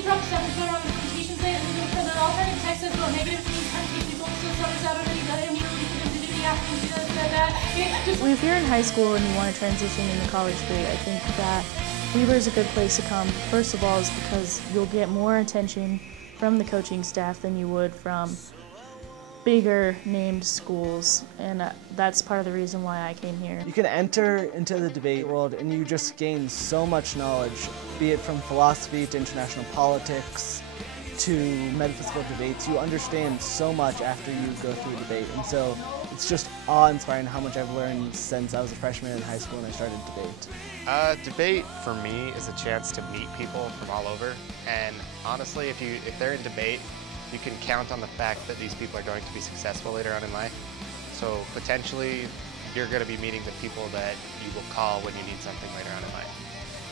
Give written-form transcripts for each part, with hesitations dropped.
They drop stuff and throw it on the presentation site, and then they'll all try to text us about negative things, trying to keep people so stressed out already that immediately for them to do the afternoon, do this, that. Well, if you're in high school and you want to transition into college degree, I think that Weber is a good place to come. First of all, is because you'll get more attention from the coaching staff than you would from bigger named schools, and that's part of the reason why I came here. You can enter into the debate world and you just gain so much knowledge, be it from philosophy to international politics to metaphysical debates. You understand so much after you go through a debate, and so it's just awe-inspiring how much I've learned since I was a freshman in high school and I started debate. Debate for me is a chance to meet people from all over, and honestly, if they're in debate, you can count on the fact that these people are going to be successful later on in life. So potentially, you're going to be meeting the people that you will call when you need something later on in life.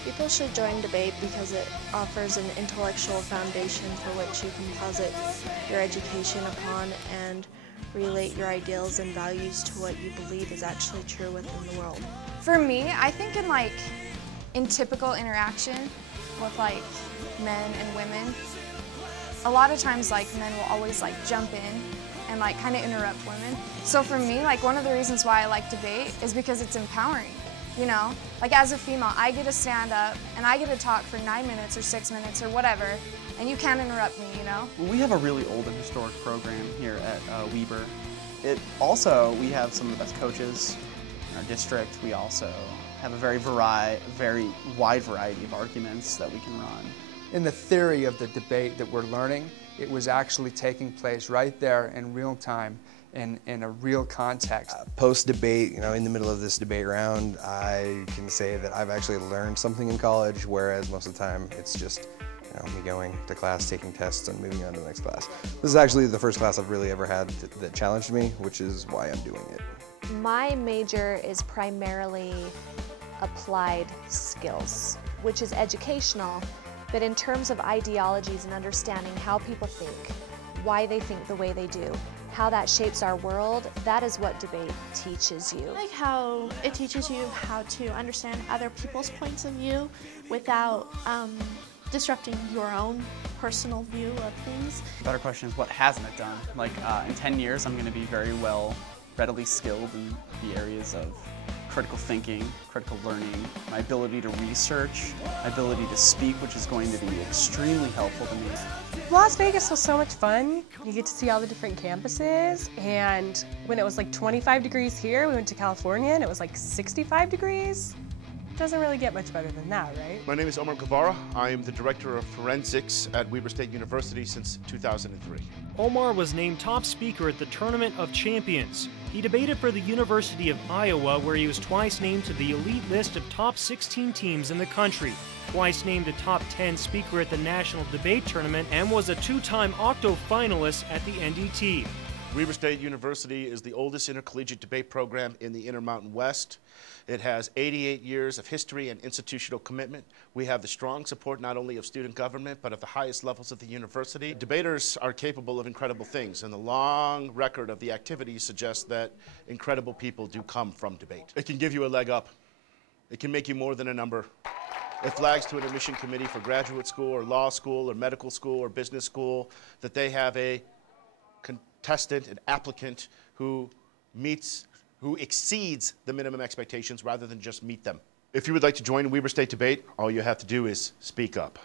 People should join debate because it offers an intellectual foundation for which you can posit your education upon and relate your ideals and values to what you believe is actually true within the world. For me, I think in typical interaction with men and women, a lot of times men will always jump in and kind of interrupt women. So for me, one of the reasons why I like debate is because it's empowering. You know, as a female, I get to stand up and I get to talk for 9 minutes or 6 minutes or whatever, and you can't interrupt me, you know? Well, we have a really old and historic program here at Weber. We have some of the best coaches in our district. We also have a very wide variety of arguments that we can run. In the theory of the debate that we're learning, it was actually taking place right there in real time, in a real context. Post-debate, in the middle of this debate round, I can say that I've actually learned something in college, whereas most of the time it's just me going to class, taking tests, and moving on to the next class. This is actually the first class I've really ever had that challenged me, which is why I'm doing it. My major is primarily applied skills, which is educational, but in terms of ideologies and understanding how people think, why they think the way they do, how that shapes our world, that is what debate teaches you. I like how it teaches you how to understand other people's points of view without disrupting your own personal view of things. The better question is, what hasn't it done? In 10 years, I'm going to be very readily skilled in the areas of critical thinking, critical learning, my ability to research, my ability to speak, which is going to be extremely helpful to me. Las Vegas was so much fun. You get to see all the different campuses, and when it was 25 degrees here, we went to California and it was 65 degrees. Doesn't really get much better than that, right? My name is Omar Guevara. I am the Director of Forensics at Weber State University since 2003. Omar was named top speaker at the Tournament of Champions. He debated for the University of Iowa, where he was twice named to the elite list of top 16 teams in the country, twice named a top 10 speaker at the National Debate Tournament, and was a two-time Octo finalist at the NDT. Weber State University is the oldest intercollegiate debate program in the Intermountain West. It has 88 years of history and institutional commitment. We have the strong support not only of student government, but of the highest levels of the university. Debaters are capable of incredible things, and the long record of the activities suggests that incredible people do come from debate. It can give you a leg up. It can make you more than a number. It flags to an admission committee for graduate school or law school or medical school or business school that they have a contestant, an applicant who exceeds the minimum expectations rather than just meet them. If you would like to join Weber State Debate, all you have to do is speak up.